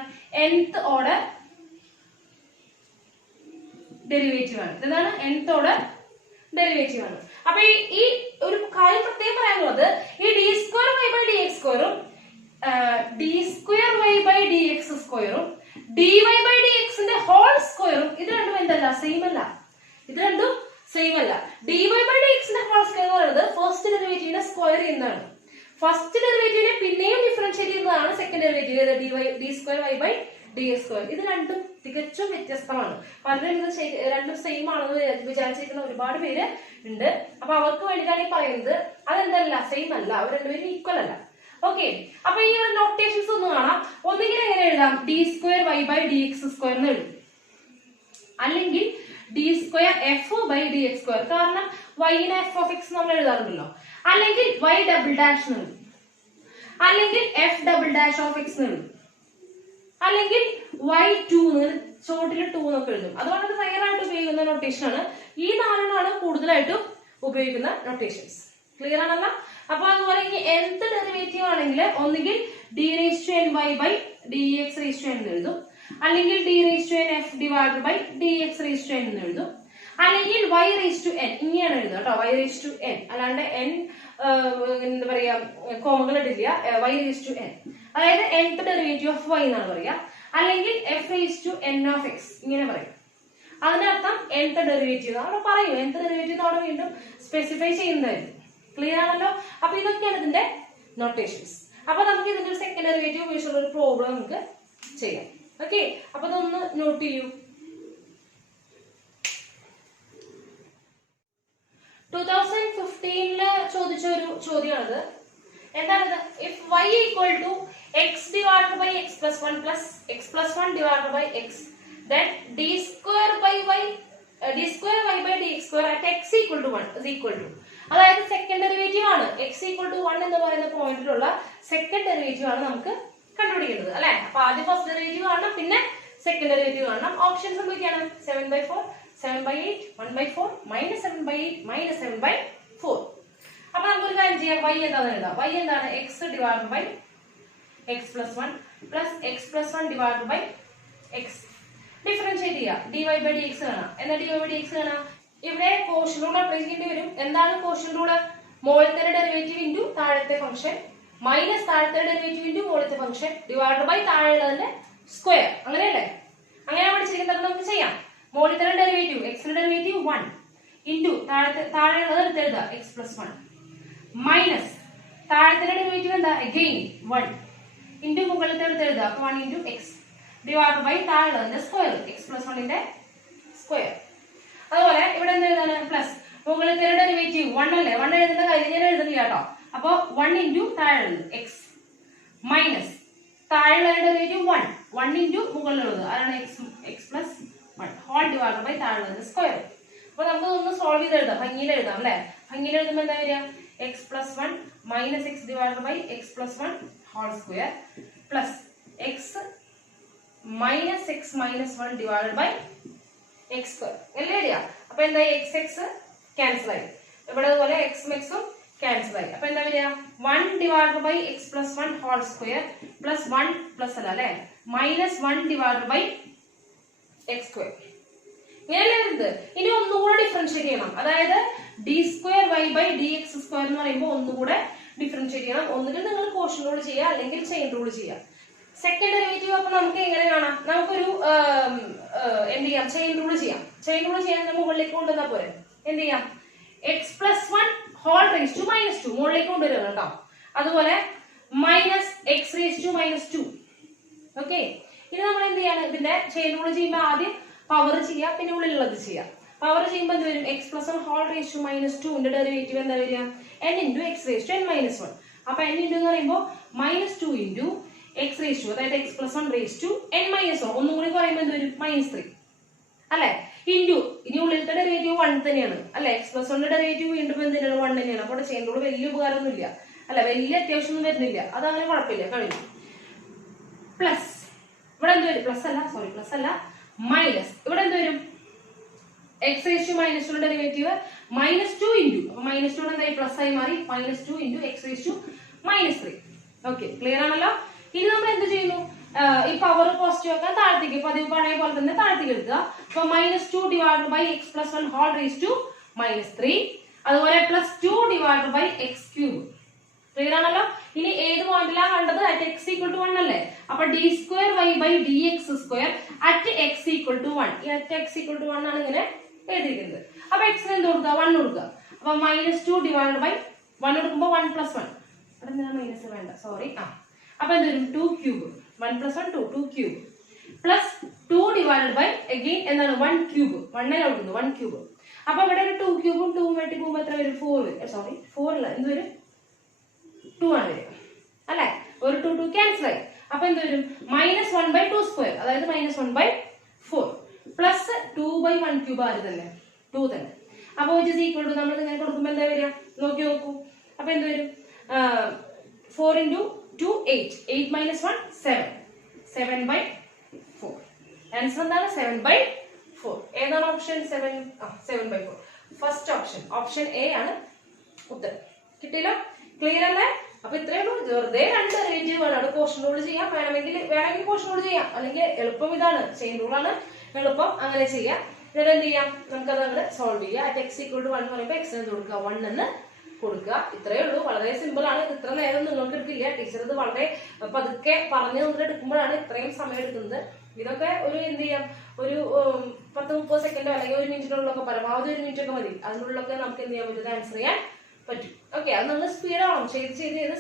nth ഓർഡർ ഡെറിവേറ്റീവ് ആണ്. ഇതാണ് nth ഓർഡർ ഡെറിവേറ്റീവ് ആണ്. അപ്പൊ ഈ ഒരു കാര്യം പ്രത്യേകം പറയാനുള്ളത് ഈ d square y by dx സ്ക്വയറും d square y by dx സ്ക്വയറും dy ബൈ dx ന്റെ ഹോൾ സ്ക്വയറും ഇത് രണ്ടും എന്തല്ല സെയിം അല്ല. ഇത് രണ്ടും സെയിം അല്ല. dy ബൈ dx ന്റെ ഹോൾ സ്ക്വയർ എന്ന് പറയുന്നത് ഫസ്റ്റ് ഡെറിവേറ്റീവിനെ സ്ക്വയർ ചെയ്യുന്നതാണ്. ഫസ്റ്റ് ഡെറിവേറ്റീവിനെ പിന്നെയും ഡിഫറൻഷിയേറ്റ് ചെയ്യുന്നതാണ് second derivative d square y by dx square. ഇത് രണ്ടും തികച്ചും വ്യത്യസ്തമാണ്. പലരും ഇത് രണ്ടും സെയിം ആണെന്ന് വിചാരിച്ചിരിക്കുന്ന ഒരുപാട് പേര് ഉണ്ട്. അപ്പൊ അവർക്ക് വേണ്ടിയിട്ടാണ് ഈ പറയുന്നത്. അതെന്തല്ല സെയിം അല്ല, അവർ രണ്ടുപേരും ഈക്വൽ അല്ല. ഓക്കെ, അപ്പൊ ഈ ഒരു നൊട്ടേഷൻസ് ഒന്ന് കാണാം. ഒന്നുകിൽ എങ്ങനെ എഴുതാം d square y by dx square എന്ന് എഴുതും, അല്ലെങ്കിൽ d square f by dx square. കാരണം y നെ f ഓഫ് x നമ്മൾ എഴുതാറുണ്ടല്ലോ. അല്ലെങ്കിൽ y ഡബിൾ ഡാഷ് എന്ന് എഴുതും, അല്ലെങ്കിൽ f double dash of x എന്ന് എഴുതും, അല്ലെങ്കിൽ y2 ഷോർട്ടിൽ 2 എന്നൊക്കെ എഴുതും. അത് വളരെ റയർ ആയിട്ട് ഉപയോഗിക്കുന്ന നൊട്ടേഷൻ ആണ്. ഈ നാലെണ്ണമാണ് കൂടുതലായിട്ടും ഉപയോഗിക്കുന്ന നൊട്ടേഷൻസ്. ക്ലിയർ ആണല്ലോ. അപ്പൊ അതുപോലെ ഇനി nth ഡെറിവേറ്റീവ് ആണെങ്കിൽ ഒന്നുകിൽ d raised to ny by dx raised to n എഴുതും, അല്ലെങ്കിൽ d raised to n f divided by dx raised to n എന്ന് എഴുതും. അല്ലെങ്കിൽ y raised to n ഇങ്ങനെയാണ് എഴുതുക കേട്ടോ, y raised to n, അല്ലാണ്ട് n എന്താ പറയാ കോമകൾ ഇടില്ല, y raised to n, അതായത് nth ഡെറിവേറ്റീവ് ഓഫ് y എന്നാണ് പറയാ. അല്ലെങ്കിൽ f raised to n of x ഇങ്ങനെ പറയും. അതിനർത്ഥം nth ഡെറിവേറ്റീവ് അവിടെ പറയും, nth ഡെറിവേറ്റീവ് അവിടെ വീണ്ടും സ്പെസിഫൈ ചെയ്യുന്നതായിരിക്കും. ക്ലിയർ ആണല്ലോ? അപ്പൊ ഇതൊക്കെയാണ് ഇതിന്റെ നൊട്ടേഷൻസ്. അപ്പൊ നമുക്ക് ഇതിന്റെ ഒരു സെക്കൻഡ് ഡെറിവേറ്റീവ് ഉപയോഗിച്ചുള്ള ഒരു പ്രോബ്ലം നമുക്ക് ചെയ്യാം. ഓക്കെ, അപ്പൊ ഇതൊന്ന് നോട്ട് ചെയ്യൂ. 2015 ചോദിച്ച ഒരു ചോദ്യമാണിത്. എന്താണിത്? If y equal to x divided by x plus 1 plus x plus 1 divided by x, then d square by y by dx square at x equal to 1 is equal to, അതായത് സെക്കൻഡ് ഡെറിവേറ്റീവ് ആണ് x equal to 1 എന്ന് പറയുന്ന പോയിന്റിലുള്ള സെക്കൻഡ് ഡെറിവേറ്റീവ് ആണ് നമുക്ക് കണ്ടുപിടിക്കേണ്ടത് അല്ലെ. അപ്പൊ ആദ്യം ഫസ്റ്റ് ഡെറിവേറ്റീവ് കാണണം, പിന്നെ സെക്കൻഡ് ഡെറിവേറ്റീവ് കാണണം. ഓപ്ഷൻസ് എന്തൊക്കെയാണ്? 7/4, 7/8, 1/4, -7/8, -7/4. അപ്പൊ നമുക്കൊരു കാര്യം ചെയ്യാം, y എന്താണെന്ന് എഴുതാം. y എന്താണ്? x divided by x plus 1 plus x plus 1 divided by x. Differentiate ചെയ്യുക, dy ബൈ dx കാണാം. എന്താ dy ബൈ dx കാണാം? ഇവിടെ കോഷ്യൻ റൂൾ അപ്ലൈ ചെയ്യേണ്ടി വരും. എന്താണ് കോഷ്യൻ റൂൾ? മുകളിലത്തെ ഡെറിവേറ്റീവ് ഇൻറ്റു താഴത്തെ ഫംഗ്ഷൻ മൈനസ് താഴത്തെ ഡെറിവേറ്റീവ് ഇൻറ്റു മുകളിലത്തെ ഫംഗ്ഷൻ ഡിവൈഡഡ് ബൈ താഴെയുള്ളതിന്റെ സ്ക്വയർ. അങ്ങനെയല്ലേ? അങ്ങനെ പഠിച്ചിരിക്കുന്നത് നമുക്ക് ചെയ്യാം. മുകളിലത്തെ ഡെറിവേറ്റീവ് എക്സിന്റെ ഡെറിവേറ്റീവ് 1 ഇൻറ്റു താഴെയുള്ളത് എടുത്തെഴുതുക x പ്ലസ് 1 മൈനസ് താഴത്തെ ഡെറിവേറ്റീവ് എന്താ? അഗെയിൻ 1 ഇൻറ്റു മുകളിലത്തെ എടുത്തെഴുതുക 1 ഇൻറ്റു x ഡിവൈഡഡ് ബൈ താഴെയുള്ളതിന്റെ സ്ക്വയർ x പ്ലസ് 1ന്റെ സ്ക്വയർ. അതുപോലെ ഇവിടെ എന്താ എഴുതാണ്? പ്ലസ് മുകളിലത്തെ ഡെറിവേറ്റീവ് 1 അല്ലേ, 1 എഴുതുന്ന കാര്യം ഞാൻ എഴുതുന്നില്ല കേട്ടോ. അപ്പൊ 1 ഇൻറ്റു താഴെയുള്ളത് x മൈനസ് താഴെയുള്ള ഡെറിവേറ്റീവ് 1 ഇൻറ്റു മുകളിലുള്ളത് അതാണ് x plus 1 whole divided by താഴെയുള്ളത് സ്ക്വയർ. അപ്പൊ നമുക്ക് ഒന്ന് സോൾവ് ചെയ്ത് എഴുതാം, ഭംഗിയിൽ എഴുതാം അല്ലെ. ഭംഗിയിൽ എഴുതുമ്പോൾ എന്താ വരിക? x plus 1 minus x divided by x plus 1 whole square plus x minus x minus 1 divided by x square അല്ലേ വരിക. അപ്പൊ എന്താ? x ക്യാൻസൽ ആയി, ഇവിടെ അതുപോലെ x ഉം ക്യാൻസൽ ആയി. അപ്പൊ എന്താ വരിക? 1 divided by x plus 1 whole square plus 1 plus അല്ല അല്ലെ minus 1 divided by x square. ഇങ്ങനെയല്ലേ വരുന്നത്. ഇനി ഒന്നുകൂടെ ഡിഫറൻഷിയേറ്റ് ചെയ്യണം, അതായത് d square y by dx square എന്ന് പറയുമ്പോൾ ഒന്നുകൂടെ ഡിഫറൻഷിയേറ്റ് ചെയ്യണം. ഒന്നുകിൽ നിങ്ങൾ കോഷ്യൻ റൂൾ ചെയ്യുക, അല്ലെങ്കിൽ ചെയിൻ റൂൾ ചെയ്യുക. സെക്കൻഡ് ഡെറിവേറ്റീവ് അപ്പൊ നമുക്ക് എങ്ങനെ കാണാം? നമുക്കൊരു എന്ത് ചെയ്യാം? ചെയിൻ റൂൾ ചെയ്യാം. ചെയിൻ റൂൾ ചെയ്യാൻ മുകളിലേക്ക് കൊണ്ടുവന്നാൽ പോരെ. എന്ത് ചെയ്യാം? x plus 1 whole raise to -2 മുകളിലേക്ക് കൊണ്ടുവരിക കേട്ടോ. അതുപോലെ minus x raise to -2. Okay, ഇനി നമ്മൾ എന്ത് ചെയ്യാണ്? ഇതിന്റെ ചെയിൻ റൂൾ ചെയ്യുമ്പോൾ ആദ്യം പവർ ചെയ്യാം, പിന്നെ ഉള്ളിലുള്ളത് ചെയ്യാം. പവർ ചെയ്യുമ്പോൾ എന്ത് വരും? x plus 1 whole raise to -2ന്റെ ഡെറിവേറ്റീവ് എന്താ വരിക? n into x raise to n minus 1. അപ്പൊ n ഇൻറ്റു എന്ന് പറയുമ്പോൾ -2 ഇൻറ്റു x റേസ് ടു, അതായത് x plus 1 raise to n minus 1. ഒന്നും കൂടി പറയുമ്പോൾ എന്ത് വരും? -3 അല്ലെ. ഇൻറ്റു ഇനി ഉള്ളിലത്തെ ഡെറിവേറ്റീവ് 1 തന്നെയാണ് അല്ലെ. x പ്ലസ് 1ന്റെ ഡെറിവേറ്റീവ് വീണ്ടും എന്തിനാണ്? 1 തന്നെയാണ്. അപ്പോൾ ചെയിൻ റൂൾ വലിയ ഉപകാരമൊന്നുമില്ല അല്ല, വലിയ അത്യാവശ്യമൊന്നും വരുന്നില്ല. അതങ്ങനെ കുഴപ്പമില്ല, കഴിഞ്ഞു. പ്ലസ് ഇവിടെ എന്ത് വരും? പ്ലസ് അല്ല മൈനസ്. ഇവിടെ എന്ത് വരും? x raise to -2 derivative -2 into, അപ്പൊ -2 എന്തായി? പ്ലസ് ആയി മാറി. -2 into x raise to -3. Okay, clear ആണല്ലോ. ഇനി നമ്മൾ എന്ത് ചെയ്യുന്നു? ഈ പവർ പോസിറ്റീവ് ആക്കാൻ താഴത്തേക്ക് പതിവ് പഴയ പോലെ തന്നെ താഴത്തേക്ക് എടുക്കുക. അപ്പൊ -2 divided by x plus 1 whole raise to -3. അതുപോലെ +2 divided by x cube. Clear ആണല്ലോ. ഇനി ഏത് പോയിന്റിലാണ് കണ്ടത്? അറ്റ് x ഈക്വൽ ടു 1 അല്ലേ. അപ്പൊ d square y by dx square at x equal to 1. ഈ അറ്റ് x ഈക്വൽ ടു 1 ആണ് ഇങ്ങനെ എഴുതിയിരിക്കുന്നത്. അപ്പൊ x എന്ത് കൊടുക്കുക? 1 കൊടുക്കുക. അപ്പൊ -2 ഡിവൈഡഡ് ബൈ 1 കൊടുക്കുമ്പോൾ 1 + 1. അവിടെ ഞാൻ മൈനസ് വേണ്ട, സോറി. അപ്പൊ എന്ത് വരും? 2 cube. 1 + 1 2 cube plus 2 divided by again എന്താണ്? 1 ക്യൂബ്. 1 കൊടുക്കുന്നു, 1 ക്യൂബ്. അപ്പൊ ഇവിടെ ഒരു 2 ക്യൂബും 2 വെട്ടി പോകുമ്പോൾ എത്ര വരും? 4 വരും. സോറി 4 അല്ല, എന്ത് വരും? 2 ആണ് വരും അല്ലെ. ഒരു 2 ക്യാൻസൽ ആയി. അപ്പൊ എന്ത് വരും? -1/2 സ്ക്വയർ, അതായത് -1/4 പ്ലസ് 2/1 ക്യൂബ് ആര് തന്നെ? 2 തന്നെ. അപ്പൊ which is equal to നമ്മൾ ഇങ്ങനെ കൊടുക്കുമ്പോൾ എന്താ വരിക? നോക്കൂ. അപ്പൊ എന്ത് വരും? 4 × 2 8. 8 - 1 7. 7/4. ആൻസർ എന്താണ്? 7/4. ഏതാണ് ഓപ്ഷൻ? 7/4. ഫസ്റ്റ് ഓപ്ഷൻ എ ആണ് ഉത്തരം. കിട്ടിയല്ലോ? ക്ലിയർ അല്ലേ? അപ്പൊ ഇത്രയേ ഉള്ളൂ. വെറുതെ രണ്ട് ഡെറിവേറ്റീവ് വേണം. അവിടെ കോഷൻ റൂൾ ചെയ്യാം, വേണമെങ്കിൽ കോഷൻ റൂൾ ചെയ്യാം, അല്ലെങ്കിൽ എളുപ്പം ഇതാണ്, ചെയിൻ റൂളാണ് എളുപ്പം, അങ്ങനെ ചെയ്യാം. എന്നിട്ട് എന്ത് ചെയ്യാം, നമുക്കത് അങ്ങോട്ട് സോൾവ് ചെയ്യാം. അറ്റ് x = 1 എന്ന് പറയുമ്പോൾ x എന്ന് കൊടുക്കുക, 1 എന്ന് കൊടുക്കുക. ഇത്രയേ ഉള്ളൂ. വളരെ സിമ്പിൾ ആണ്. ഇത്ര നേരം നിങ്ങൾക്ക് എടുക്കില്ല. ടീച്ചർ ഇത് വളരെ പതുക്കെ പറഞ്ഞു തന്നിട്ട് എടുക്കുമ്പോഴാണ് ഇത്രയും സമയം എടുക്കുന്നത്. ഇതൊക്കെ ഒരു എന്ത് ചെയ്യാം, ഒരു 10-30 സെക്കൻഡോ അല്ലെങ്കിൽ 1 മിനിറ്റിനുള്ളൊക്കെ, പരമാവധി 1 മിനിറ്റ് ഒക്കെ മതി. അതിനുള്ളൊക്കെ നമുക്ക് എന്ത് ചെയ്യാൻ പറ്റും, ആൻസർ ചെയ്യാൻ പറ്റും. ഓക്കെ, അത് നമ്മൾ സ്പീഡാവണം, ചെയ്ത്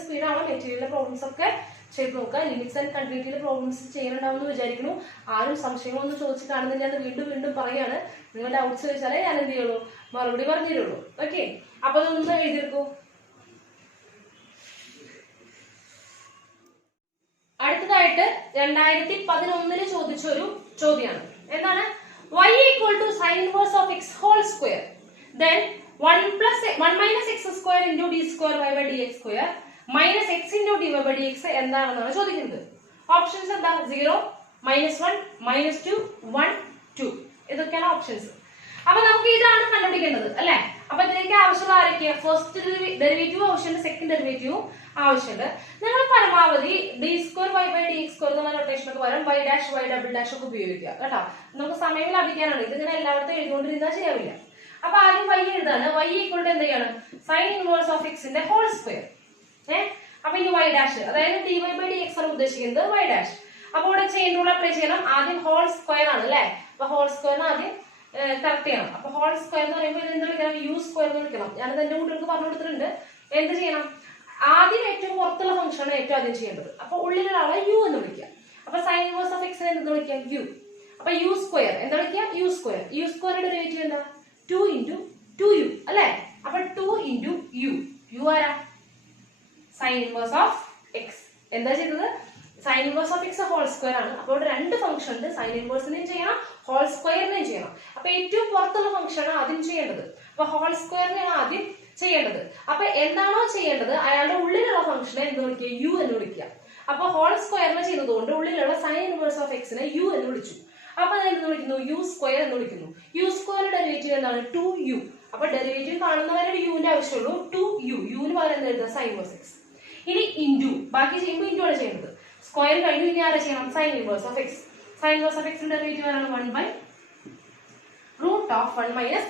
സ്പീഡാവണം. മെറ്റീരിയലിലെ പ്രോബ്ലംസ് ഒക്കെ ചെയ്ത് നോക്കുക. ലിമിറ്റ്സ് ആൻഡ് കണ്ടിന്യൂറ്റിയിലെ പ്രോബ്ലംസ് ചെയ്യാനുണ്ടാവുമെന്ന് വിചാരിക്കുന്നു. ആരും സംശയങ്ങളൊന്നും ചോദിച്ച് കാണുന്നില്ല എന്ന് വീണ്ടും പറയുകയാണ്. നിങ്ങൾ ഡൗട്ട്സ് ചോദിച്ചാലേ ഞാൻ എന്ത് ചെയ്യുള്ളൂ, മറുപടി പറഞ്ഞു തരുള്ളൂ. ഓക്കെ, അപ്പൊ അതൊന്ന് എഴുതിയെടുക്കൂ. അടുത്തതായിട്ട് 2011 ചോദിച്ച ഒരു ചോദ്യമാണ്. എന്താണ്? y = sin inverse of x whole square, then 1 - x square into d² y / dx² minus x into dy by dx എന്താണെന്നാണ് ചോദിക്കുന്നത്. ഓപ്ഷൻസ് എന്താ? 0, -1, -2, 1, 2. ഇതൊക്കെയാണ് ഓപ്ഷൻസ്. അപ്പൊ നമുക്ക് ഇതാണ് കണ്ടുപിടിക്കേണ്ടത് അല്ലെ. അപ്പൊ ഇതിലേക്ക് ആവശ്യമുള്ള ആരൊക്കെയാ? ഫസ്റ്റ് ഡെറിവേറ്റീവ് ആവശ്യമുണ്ട്, സെക്കൻഡ് ഡെറിവേറ്റീവും ആവശ്യമുണ്ട്. നിങ്ങൾ പരമാവധി d² y / dx² എന്നുള്ള നൊട്ടേഷനൊക്കെ പകരം y' y" ഒക്കെ ഉപയോഗിക്കുക കേട്ടോ. നമുക്ക് സമയം ലാഭിക്കാനാണ്. ഇതിങ്ങനെ എല്ലായിടത്തും എഴുതുകൊണ്ടിരുന്നാൽ ശരിയാവില്ല. അപ്പൊ ആദ്യം y എഴുതാണ്. y = എന്ത് ചെയ്യാണ്? sin inverse of x ന്റെ ഹോൾ സ്ക്വയർ. അപ്പൊ ഇനി y', അതായത് dy by dx ആണ് ഉദ്ദേശിക്കുന്നത്, y'. അപ്പൊ ഇവിടെ ചെയിൻ റൂൾ അപ്ലൈ ചെയ്യണം. ആദ്യം ഹോൾ സ്ക്വയർ ആണ് അല്ലെ. അപ്പൊ ഹോൾ സ്ക്വയറിന് ആദ്യം കറക്റ്റ് ചെയ്യണം. അപ്പൊ ഹോൾ സ്ക്വയർ എന്ന് പറയുമ്പോൾ എന്ത് വിളിക്കണം? u² എന്ന് വിളിക്കണം. ഞാനത് എന്റെ കുട്ടികൾക്ക് പറഞ്ഞു കൊടുത്തിട്ടുണ്ട്. എന്ത് ചെയ്യണം? ആദ്യം ഏറ്റവും പുറത്തുള്ള ഫംഗ്ഷൻ ആണ് ഏറ്റവും ആദ്യം ചെയ്യേണ്ടത്. അപ്പൊ ഉള്ളിലുള്ള ആളെ u എന്ന് വിളിക്കുക. അപ്പൊ sin inverse of x എന്ത് വിളിക്കാം? u. അപ്പൊ u² എന്താ വിളിക്കുക? u². ഡെറിവേറ്റീവ് എന്താ? 2 × 2u അല്ലെ. അപ്പൊ 2 × u. u ആരാ? sin inverse of x. എന്താ ചെയ്തത്? sin inverse of x whole square ആണ്. അപ്പോൾ ഇവിടെ രണ്ട് ഫംഗ്ഷൻ ഉണ്ട്. sin inverseനെയും ചെയ്യണം, ഹോൾ സ്ക്വയറിനെയും ചെയ്യണം. അപ്പൊ ഏറ്റവും പുറത്തുള്ള ഫംഗ്ഷൻ ആണ് ആദ്യം ചെയ്യേണ്ടത്. അപ്പൊ ഹോൾ സ്ക്വയറിനെയാണ് ആദ്യം ചെയ്യേണ്ടത്. അപ്പൊ എന്താണോ ചെയ്യേണ്ടത് അയാളുടെ ഉള്ളിലുള്ള ഫംഗ്ഷനെ എന്ത് വിളിക്കുക? u എന്ന് വിളിക്കുക. അപ്പൊ ഹോൾ സ്ക്വയറിനെ ചെയ്തതുകൊണ്ട് ഉള്ളിലുള്ള sin inverse of x നെ u എന്ന് വിളിച്ചു. അപ്പൊ അത് എന്ത് വിളിക്കുന്നു? u² എന്ന് വിളിക്കുന്നു. u² ഡെറിവേറ്റീവ് എന്താണ്? 2u. അപ്പൊ ഡെറിവേറ്റീവ് കാണുന്നവരെ യുവിന്റെ ആവശ്യമുള്ളൂ. 2u. യുവിന് പകരം എന്ത് എഴുതുക? sin inverse x. ഇനി ഇൻറ്റു, ബാക്കി ചെയ്യുമ്പോൾ ഇൻറ്റു ആണ് ചെയ്യുന്നത്. സ്ക്വയർ കഴിഞ്ഞു ഇനി ആരെ ചെയ്യണം? sin inverse of x. sin inverse of x ന്റെ ഡെറിവേറ്റീവ് ആണ് 1/√1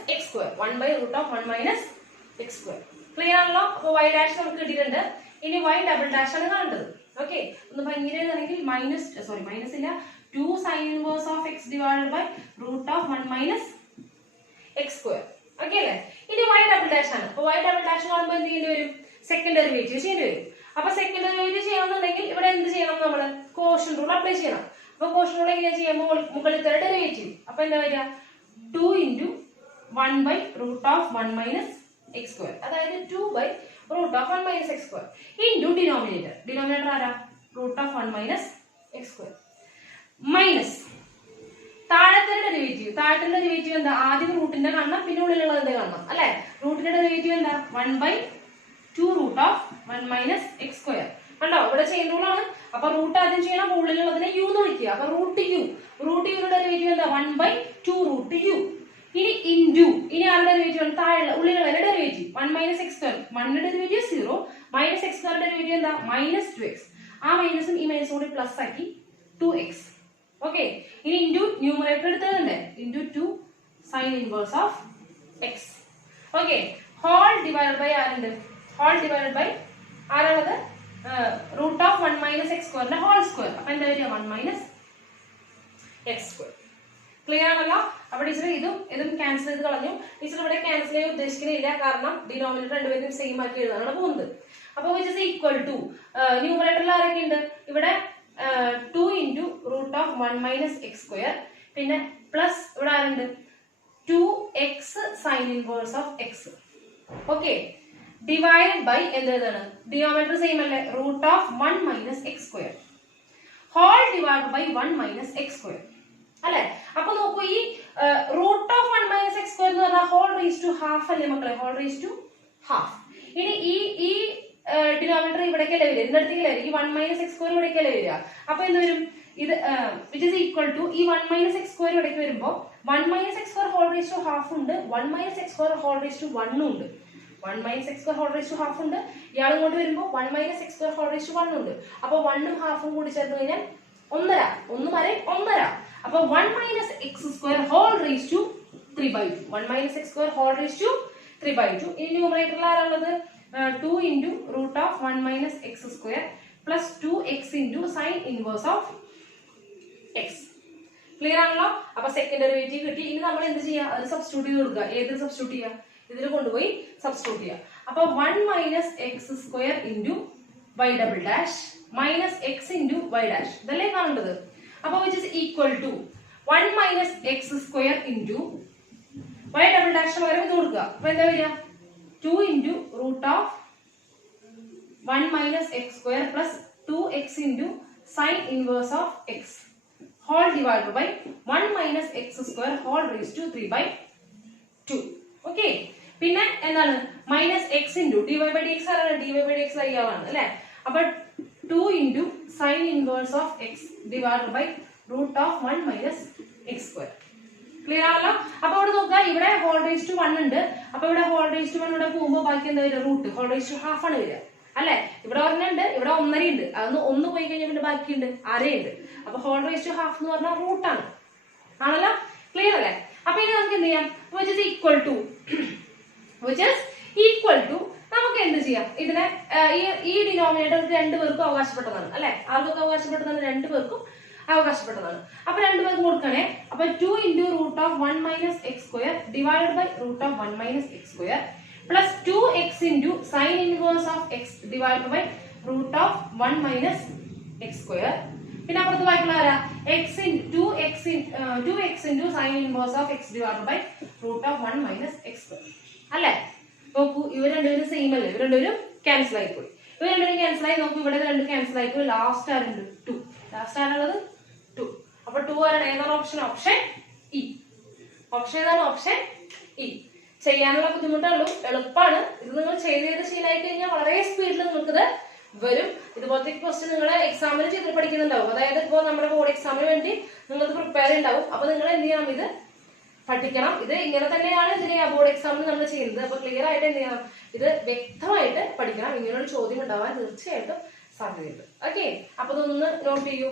- x². 1/√1 - x². ക്ലിയർ ആണല്ലോ. അപ്പൊ y' നമുക്ക് കിട്ടിയിട്ടുണ്ട്. ഇനി y" ആണ് കാണേണ്ടത്. ഓക്കെ, ഒന്ന് ഭയങ്കര എഴുതാണെങ്കിൽ മൈനസ് ഇല്ല, 2 sin inverse of x / √1 - x². Okay അല്ലേ. ഇനി y" ആണ്. അപ്പൊ y" കാണുമ്പോൾ എന്ത് ചെയ്യേണ്ടി വരും? സെക്കൻഡ് ഡെറിവേറ്റീവ് ചെയ്യേണ്ടി വരും. അപ്പൊ സെക്കൻഡ് ഡെറിവേറ്റീവ് ചെയ്യണമെന്നുണ്ടെങ്കിൽ ഇവിടെ എന്ത് ചെയ്യണം? നമ്മള് കോഷൻ റൂൾ അപ്ലൈ ചെയ്യണം. അപ്പൊ കോഷൻ റൂൾ എങ്ങനെയാ ചെയ്യുമ്പോൾ മുകളിലത്തെ ഡെറിവേറ്റീവ്. അപ്പൊ എന്താ വരിക? 2 × 1/√1 - x². അതായത് 2/√1 - x² ഇൻറ്റു ഡിനോമിനേറ്റർ ആരാ? √1 - x². മൈനസ് താഴത്തെ ഡെറിവേറ്റീവ് എന്താ? ആദ്യം റൂട്ടിന്റെ കാണണം, പിന്നെ ഉള്ളിലുള്ളത് എന്താ കാണണം അല്ലെ. റൂട്ടിന്റെ ഡെറിവേറ്റീവ് എന്താ? 1/2√1 - x². കണ്ടോ, ഇവിടെ ചെയിൻ റൂൾ ആണ്. അപ്പൊ റൂട്ട് ആദ്യം ചെയ്യണം, ഉള്ളിലുള്ളതിനെ u എന്ന് വിളിക്കുക. അപ്പൊ √u ഡെറിവേറ്റീവ് എന്താ? 1/2√u. ഇനി ഇൻറ്റു, ഇനി ആരുടെ ഡെറിവേറ്റീവ് ആണ്? താഴെ ഉള്ളിലുള്ളതിന്റെ derivative 1 - x². 1 derivative 0, -x² derivative എന്താ? -2x. ആ മൈനസും ഈ മൈനസും കൂടി പ്ലസ് ആക്കി 2x. ഓക്കെ, ഇനി ഇൻറ്റു ന്യൂമറേറ്റർ എടുത്തതുണ്ട്, into 2 sin inverse of x. Okay, whole divide by ആരുണ്ട്? ഹോൾ ഡിവൈഡ് ബൈ ആരാണത്? √1 - x² ഹോൾ സ്ക്വയർ. അപ്പൊ എന്താ വരിക? 1 - x². ക്ലിയർ ആണല്ലോ. അപ്പൊ ടീച്ചർ ഇതും ക്യാൻസൽ ചെയ്ത് കളഞ്ഞു. ടീച്ചർ ഇവിടെ ക്യാൻസൽ ചെയ്യാൻ ഉദ്ദേശിക്കുന്നില്ല, കാരണം ഡിനോമിനേറ്റർ രണ്ടുപേരും സെയിം ആക്കി എഴുതാനാണ് പോകുന്നത്. അപ്പൊ വിച്ച് ഇസ് ഈക്വൽ ടു ന്യൂമറേറ്ററിൽ ആരൊക്കെ ഉണ്ട്? ഇവിടെ 2 × √1 - x², പിന്നെ പ്ലസ് ഇവിടെ ആരുണ്ട്? 2x sin inverse of x. Okay, divide by എന്താണ്? ഡിനോമിനേറ്റർ സെയിം അല്ലേ? √1 - x². Whole divide by 1 - x² അല്ലെ. അപ്പൊ നോക്കൂ, ഈ √1 - x² എന്ന് പറഞ്ഞാൽ ഹോൾ റേസ് ടു ഹാഫ് അല്ലേ മക്കളെ? Whole raise to half. ഇനി ഈ ഡിനോമിനേറ്റർ ഇവിടേക്കല്ലേ വരിക? ഇതിനടുത്തേക്കല്ലേ വരിക? ഈ 1 - x² ഇവിടേക്കല്ലേ വരിക? അപ്പൊ എന്ത് വരും? ഇത് വിച്ച് ഇസ് ഈക്വൽ ടു ഈ 1 - x² ഇവിടേക്ക് വരുമ്പോ 1 - x² whole raise to half ഉണ്ട്, 1 - x² ഹോൾ റേസ് ടു 1 ഉണ്ട്. 1 minus x square whole raise to half ഉണ്ട്, ഇയാൾ ഇങ്ങോട്ട് വരുമ്പോൾ 1 minus x square whole raise to 1 ഉണ്ട്. അപ്പൊ 1ഉം ഹാഫും കൂടി ചേർന്ന് കഴിഞ്ഞാൽ 1.5, 1 വരെ 1.5. അപ്പൊ 1 minus x square whole raise to 3/2, 1 minus x square whole raise to 3/2. ഇനി ന്യൂമറേറ്ററിൽ ആരാളുള്ളത്? 2 into root of 1 minus x square plus 2x into sine inverse of x. Clear ആണല്ലോ? അപ്പൊ സെക്കൻഡ് ഡെറിവേറ്റീവ് കിട്ടി. ഇനി നമ്മൾ എന്ത് ചെയ്യാം? അത് സബ്സ്റ്റിറ്റ്യൂട്ട് ചെയ്ത് കൊടുക്കുക. ഏത് സബ്സ്റ്റിറ്റ്യൂട്ട് ചെയ്യാം? ഇതിൽ കൊണ്ടുപോയി സബ്സ്റ്റിറ്റ്യൂട്ട് ചെയ്യാം. അപ്പൊ 1 minus x square into y double dash minus x into y dash, ഇതല്ലേ കാണേണ്ടത്? അപ്പൊ which is equal to 1 minus x square into y double dash പകരം ഇത് കൊടുക്കുക. അപ്പൊ എന്താ വരിക? 2 into root of 1 minus x square plus 2x into sine inverse of x whole divide by 1 minus x square whole raise to 3/2. Okay, പിന്നെ എന്താണ്? Minus x into D y by d x ആണ്, d y by d x അറിയാവാണ് അല്ലെ? അപ്പൊ 2 into sine inverse of x divide by root of 1 minus x square. Clear ആണല്ലോ? അപ്പൊ ഇവിടെ നോക്കുക, ഇവിടെ ഹോൾ റേസ് ടു 1 ഉണ്ട്. അപ്പൊ ഇവിടെ ഹോൾ റേസ് ടു 1 ഇവിടെ പോകുമ്പോൾ ബാക്കി എന്താ വരിക? Root whole raise to half ആണ് വരിക അല്ലെ? ഇവിടെ 1 ഉണ്ട്, ഇവിടെ 1.5 ഉണ്ട്. അതൊന്ന് 1 പോയി കഴിഞ്ഞാൽ പിന്നെ ബാക്കിയുണ്ട് അരയുണ്ട്. അപ്പൊ ഹോൾ റേസ് ടു ഹാഫ് എന്ന് പറഞ്ഞാൽ റൂട്ടാണ് ആണല്ലോ? ക്ലിയർ അല്ലേ? അപ്പൊ ഇനി നമുക്ക് എന്ത് ചെയ്യാം? വിച്ച് ഇസ് ഈക്വൽ ടു നമുക്ക് എന്ത് ചെയ്യാം? ഇതിനെ ഈ ഡിനോമിനേറ്റർക്ക് രണ്ടുപേർക്കും അവകാശപ്പെട്ടതാണ് അല്ലെ? ആർക്കൊക്കെ അവകാശപ്പെട്ടതാണ്? രണ്ടുപേർക്കും അവകാശപ്പെട്ടതാണ്. അപ്പൊ രണ്ടുപേർക്കും കൊടുക്കണേ. അപ്പൊ 2 into root of 1 minus x square divide by root of 1 minus x square plus 2x into sine inverse of x divide by root of 1 minus x square. പിന്നെ അപ്പുറത്ത് വായിക്കുന്ന ആരാ? 2x into sine inverse of x divide by root of 1 minus x square അല്ലെ? നോക്കൂ, ഇവർ രണ്ടുപേരും സെയിം അല്ലേ? ഇവർ രണ്ടുപേരും ക്യാൻസൽ ആയിപ്പോയി. ഇവർ രണ്ടുപേരും ക്യാൻസൽ ആയി. നോക്കൂ, ഇവിടെ രണ്ട് ക്യാൻസൽ ആയിപ്പോയി. ലാസ്റ്റ് ആരുണ്ട്? 2. ലാസ്റ്റ് ആരുള്ളത്? 2. അപ്പൊ 2 ആരാണ്? ഏതാണ് ഓപ്ഷൻ? Option E. ഓപ്ഷൻ ഏതാണ്? Option E. ചെയ്യാനുള്ള ബുദ്ധിമുട്ടുള്ളൂ, എളുപ്പമാണ്. ഇത് നിങ്ങൾ ചെയ്ത് ശീലമായി കഴിഞ്ഞാൽ വളരെ സ്പീഡിൽ നിങ്ങൾക്കിത് വരും. ഇതുപോലത്തെ ക്വസ്റ്റ്യൻ നിങ്ങൾ എക്സാമിന് ചെയ്ത് പഠിക്കുന്നുണ്ടാവും. അതായത് ഇപ്പോൾ നമ്മുടെ ബോർഡ് എക്സാമിന് വേണ്ടി നിങ്ങൾക്ക് പ്രിപ്പയർ ഉണ്ടാവും. അപ്പൊ നിങ്ങൾ എന്ത് ചെയ്യണം? ഇത് പഠിക്കണം. ഇത് ഇങ്ങനെ തന്നെയാണ് ഇതിനെ ബോർഡ് എക്സാമിന് നമ്മൾ ചെയ്യുന്നത്. അപ്പൊ ക്ലിയർ ആയിട്ട് എന്ത് ചെയ്യണം? ഇത് വ്യക്തമായിട്ട് പഠിക്കണം. ഇങ്ങനെയൊരു ചോദ്യം ഉണ്ടാവാൻ തീർച്ചയായിട്ടും സാധ്യതയുണ്ട്. ഓക്കെ, അപ്പൊ ഇതൊന്ന് നോട്ട് ചെയ്യൂ.